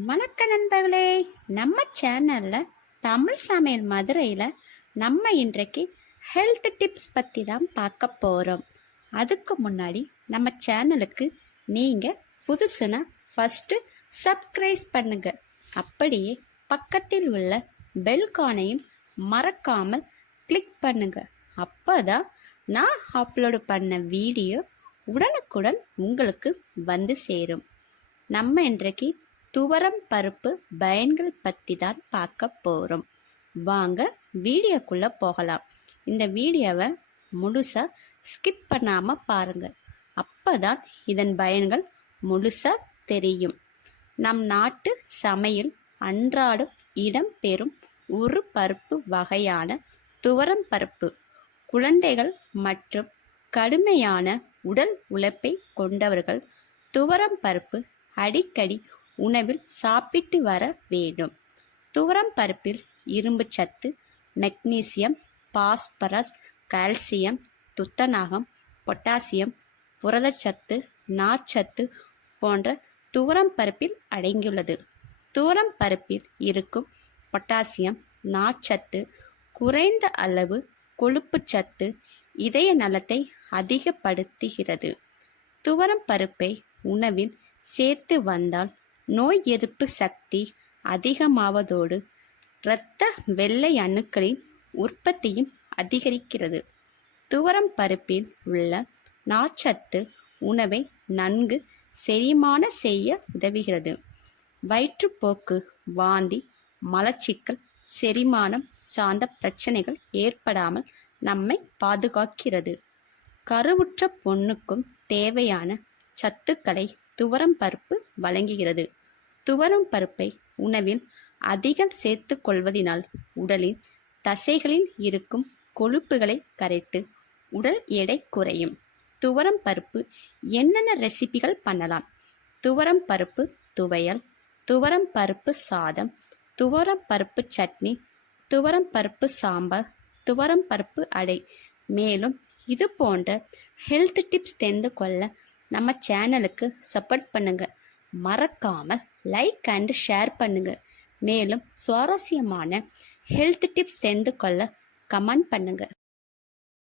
வணக்க நண்பர்களே, நம்ம சேனலில் தமிழ் சமையல் மதுரையில் நம்ம இன்றைக்கு ஹெல்த் டிப்ஸ் பற்றி தான் பார்க்க போகிறோம். அதுக்கு முன்னாடி நம்ம சேனலுக்கு நீங்கள் புதுசுனா ஃபஸ்ட்டு சப்ஸ்கிரைப் பண்ணுங்கள். அப்படியே பக்கத்தில் உள்ள பெல்கானையும் மறக்காமல் கிளிக் பண்ணுங்கள். அப்போ தான் நான் அப்லோடு பண்ண வீடியோ உடனுக்குடன் உங்களுக்கு வந்து சேரும். நம்ம இன்றைக்கு துவரம் பருப்பு பயன்கள் பற்றி தான் பார்க்க போகிறோம். வாங்க வீடியோக்குள்ளே போகலாம். இந்த வீடியோவை முழுசாக ஸ்கிப் பண்ணாமல் பாருங்கள். அப்போ தான் இதன் பயன்கள் முழுசாக தெரியும். நம் நாட்டு சமையல் அன்றாடம் இடம்பெறும் ஒரு பருப்பு வகையான துவரம் பருப்பு குழந்தைகள் மற்றும் கடுமையான உடல் உழைப்பை கொண்டவர்கள் துவரம் பருப்பு அடிக்கடி உணவில் சாப்பிட்டு வர வேண்டும். துவரம் பருப்பில் இரும்பு சத்து, மெக்னீசியம், பாஸ்பரஸ், கால்சியம், துத்தநாகம், பொட்டாசியம், புரதச்சத்து, நார்ச்சத்து போன்ற துவரம் பருப்பில் அடங்கியுள்ளது. துவரம் பருப்பில் இருக்கும் பொட்டாசியம், நார்ச்சத்து குறைந்த அளவு கொழுப்பு சத்து இதய நலத்தை அதிகப்படுத்துகிறது. துவரம் பருப்பை உணவில் சேர்த்து வந்தால் நோய் எதிர்ப்பு சக்தி அதிகமாவதோடு இரத்த வெள்ளை அணுக்களின் உற்பத்தியும் அதிகரிக்கிறது. துவரம் பருப்பில் உள்ள நார்ச்சத்து உணவை நன்கு செரிமானம் செய்ய உதவுகிறது. வயிற்றுப்போக்கு, வாந்தி, மலச்சிக்கல், செரிமானம் சார்ந்த பிரச்சனைகள் ஏற்படாமல் நம்மை பாதுகாக்கிறது. கருவுற்ற பொண்ணுக்கும் தேவையான சத்துக்களை துவரம் பருப்பு வழங்குகிறது. துவரம் பருப்பை உணவில் அதிகம் சேர்த்து கொள்வதினால் உடலின் தசைகளில் இருக்கும் கொழுப்புகளை கரைத்து உடல் எடை குறையும். துவரம் பருப்பு என்னென்ன ரெசிபிகள் பண்ணலாம்? துவரம் பருப்பு துவையல், துவரம் பருப்பு சாதம், துவரம் பருப்பு சட்னி, துவரம் பருப்பு சாம்பார், துவரம் பருப்பு அடை. மேலும் இது போன்ற ஹெல்த் டிப்ஸ் தெரிந்து கொள்ள நம்ம சேனலுக்கு சப்போர்ட் பண்ணுங்க. மறக்காமல் லைக் அண்ட் ஷேர் பண்ணுங்க. மேலும் சுவாரஸ்யமான ஹெல்த் டிப்ஸ் தெரிந்து கொள்ள கமெண்ட் பண்ணுங்க.